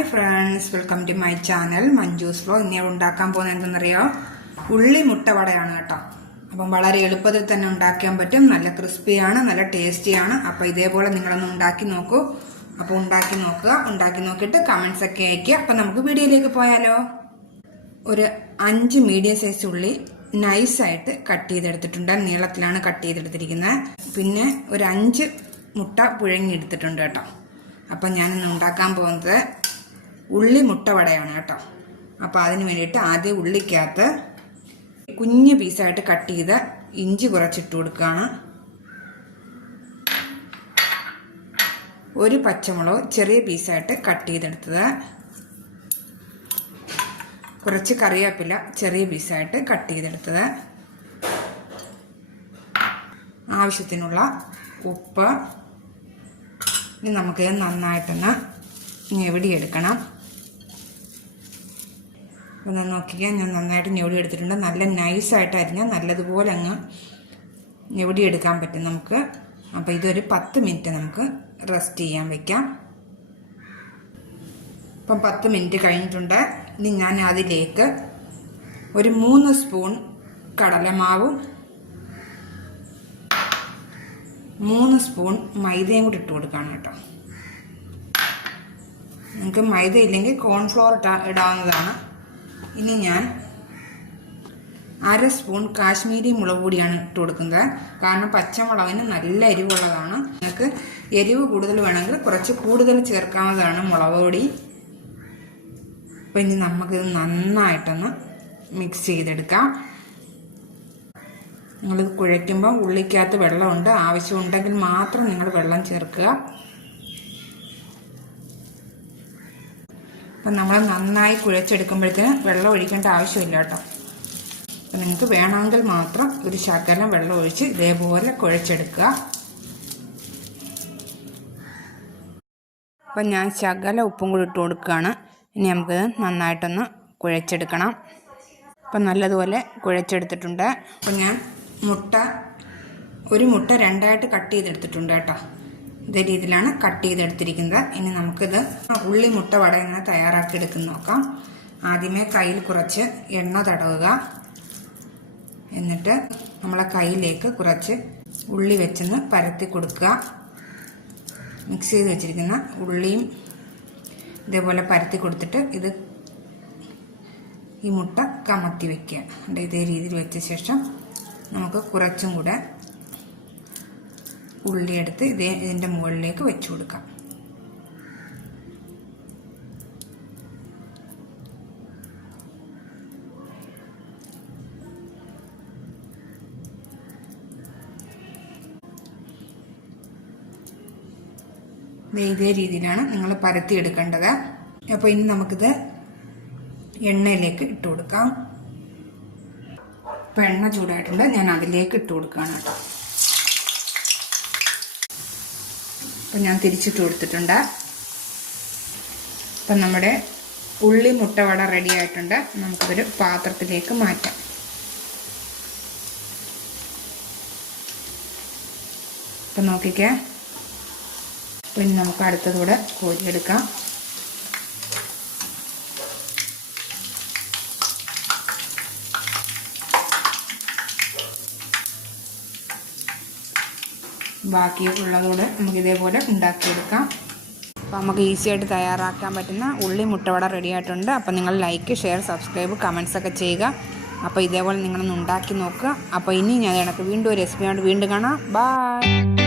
Hi friends, welcome to my channel Manju's vlog. ഇനി ഉണ്ടാക്കാൻ പോകുന്നത് എന്തെന്നറിയോ? ഉള്ളി മുട്ടവടയാണ് കേട്ടോ. അപ്പം വളരെ എളുപ്പത്തിൽ തന്നെ ഉണ്ടാക്കാൻ പറ്റും. നല്ല ക്രിസ്പിയാണ്, നല്ല ടേസ്റ്റിയാണ്. അപ്പം ഇതേപോലെ നിങ്ങളൊന്ന് ഉണ്ടാക്കി നോക്കൂ. അപ്പോൾ ഉണ്ടാക്കി നോക്കുക. ഉണ്ടാക്കി നോക്കിയിട്ട് കമൻസ് ഒക്കെ അയക്കുക. അപ്പം നമുക്ക് വീഡിയോയിലേക്ക് പോയാലോ? ഒരു 5 മീഡിയം സൈസ് ഉള്ളി നൈസായിട്ട് കട്ട് ചെയ്തെടുത്തിട്ടുണ്ട്. നീളത്തിലാണ് കട്ട് ചെയ്തെടുത്തിരിക്കുന്നത്. പിന്നെ ഒരു 5 മുട്ട പുഴുങ്ങിയെടുത്തിട്ടുണ്ട് കേട്ടോ. അപ്പം ഞാനിന്ന് ഉണ്ടാക്കാൻ പോകുന്നത് ഉള്ളി മുട്ടവടയാണ് കേട്ടോ. അപ്പോൾ അതിന് വേണ്ടിയിട്ട് ആദ്യം ഉള്ളിക്കകത്ത് കുഞ്ഞു പീസായിട്ട് കട്ട് ചെയ്ത് ഇഞ്ചി കുറച്ചിട്ട് കൊടുക്കുകയാണ്. ഒരു പച്ചമുളക് ചെറിയ പീസായിട്ട് കട്ട് ചെയ്തെടുത്തത്, കുറച്ച് കറിവേപ്പില ചെറിയ പീസായിട്ട് കട്ട് ചെയ്തെടുത്തത്, ആവശ്യത്തിനുള്ള ഉപ്പ്. ഇനി നമുക്ക് നന്നായിട്ടൊന്ന് ഞെവിടിയെടുക്കണം. ഒന്ന് നോക്കിയാൽ ഞാൻ നന്നായിട്ട് ഞെവിടിയെടുത്തിട്ടുണ്ട്. നല്ല നൈസായിട്ട് അരിഞ്ഞാൽ നല്ലതുപോലെ അങ്ങ് ഞെവിടിയെടുക്കാൻ പറ്റും നമുക്ക്. അപ്പോൾ ഇതൊരു 10 മിനിറ്റ് നമുക്ക് റെസ്റ്റ് ചെയ്യാൻ വയ്ക്കാം. ഇപ്പം 10 മിനിറ്റ് കഴിഞ്ഞിട്ടുണ്ട്. ഇനി ഞാൻ അതിലേക്ക് ഒരു 3 സ്പൂൺ കടലമാവും 3 സ്പൂൺ മൈദയും കൂടി ഇട്ട് കൊടുക്കുകയാണ് കേട്ടോ. നിങ്ങൾക്ക് മൈദ ഇല്ലെങ്കിൽ കോൺഫ്ലോർ ഇടാവുന്നതാണ്. ഇനി ഞാൻ 1/2 സ്പൂൺ കാശ്മീരി മുളക് പൊടിയാണ് ഇട്ട് കൊടുക്കുന്നത്. കാരണം പച്ചമുളകിന് നല്ല എരിവുള്ളതാണ്. നിങ്ങൾക്ക് എരിവ് കൂടുതൽ വേണമെങ്കിൽ കുറച്ച് കൂടുതൽ ചേർക്കാവുന്നതാണ് മുളക് പൊടി. അപ്പം ഇനി നമുക്കിത് നന്നായിട്ടൊന്ന് മിക്സ് ചെയ്തെടുക്കാം. നിങ്ങളിത് കുഴയ്ക്കുമ്പോൾ ഉള്ളിക്കകത്ത് വെള്ളമുണ്ട്. ആവശ്യമുണ്ടെങ്കിൽ മാത്രം നിങ്ങൾ വെള്ളം ചേർക്കുക. അപ്പം നമ്മൾ നന്നായി കുഴച്ചെടുക്കുമ്പോഴത്തേന് വെള്ളം ഒഴിക്കേണ്ട ആവശ്യമില്ല കേട്ടോ. അപ്പം നിങ്ങൾക്ക് വേണമെങ്കിൽ മാത്രം ഒരു ശകലം വെള്ളം ഒഴിച്ച് ഇതേപോലെ കുഴച്ചെടുക്കുക. അപ്പം ഞാൻ ശകലം ഉപ്പും കൂടി ഇട്ട് കൊടുക്കുകയാണ്. ഇനി നമുക്ക് നന്നായിട്ടൊന്ന് കുഴച്ചെടുക്കണം. അപ്പം നല്ലതുപോലെ കുഴച്ചെടുത്തിട്ടുണ്ട്. അപ്പം ഞാൻ ഒരു മുട്ട 2ആയിട്ട് കട്ട് ചെയ്തെടുത്തിട്ടുണ്ട് കേട്ടോ. ഇതേ രീതിയിലാണ് കട്ട് ചെയ്തെടുത്തിരിക്കുന്നത്. ഇനി നമുക്കിത് ഉള്ളി മുട്ട വട എങ്ങനെ തയ്യാറാക്കി എടുക്കുന്ന നോക്കാം. ആദ്യമേ കയ്യിൽ കുറച്ച് എണ്ണ തടവുക. എന്നിട്ട് നമ്മളെ കയ്യിലേക്ക് കുറച്ച് ഉള്ളി വെച്ചൊന്ന് പരത്തി കൊടുക്കുക. മിക്സ് ചെയ്ത് വെച്ചിരിക്കുന്ന ഉള്ളിയും ഇതേപോലെ പരത്തി കൊടുത്തിട്ട് ഈ മുട്ട കമത്തി വയ്ക്കുക. ഇതേ രീതിയിൽ വെച്ച ശേഷം നമുക്ക് കുറച്ചും കൂടെ ഉള്ളിയെടുത്ത് ഇതിൻ്റെ മുകളിലേക്ക് വെച്ച് കൊടുക്കാം. ഇതേ രീതിയിലാണ് നിങ്ങൾ പരത്തിയെടുക്കേണ്ടത്. അപ്പോൾ ഇനി നമുക്കിത് എണ്ണയിലേക്ക് ഇട്ട് കൊടുക്കാം. ഇപ്പോൾ എണ്ണ ചൂടായിട്ടുണ്ട്. ഞാൻ അതിലേക്ക് ഇട്ട് കൊടുക്കുകയാണ് കേട്ടോ. അപ്പം ഞാൻ തിരിച്ചിട്ട് കൊടുത്തിട്ടുണ്ട്. അപ്പം നമ്മുടെ ഉള്ളി മുട്ടവട റെഡി ആയിട്ടുണ്ട്. നമുക്കൊരു പാത്രത്തിലേക്ക് മാറ്റാം. അപ്പം നോക്കിക്കേ. പിന്നെ നമുക്ക് അടുത്തതൂടെ കോരിയെടുക്കാം. ബാക്കിയുള്ളതോടെ നമുക്ക് ഇതേപോലെ ഉണ്ടാക്കിയെടുക്കാം. അപ്പോൾ നമുക്ക് ഈസി ആയിട്ട് തയ്യാറാക്കാൻ പറ്റുന്ന ഉള്ളി മുട്ടവട റെഡി ആയിട്ടുണ്ട്. അപ്പോൾ നിങ്ങൾ ലൈക്ക്, ഷെയർ, സബ്സ്ക്രൈബ്, കമൻസ് ഒക്കെ ചെയ്യുക. അപ്പോൾ ഇതേപോലെ നിങ്ങളൊന്ന് ഉണ്ടാക്കി നോക്കുക. അപ്പോൾ ഇനി ഞാൻ വീണ്ടും ഒരു റെസിപ്പിയോട് വീണ്ടും കാണാം. ബൈ.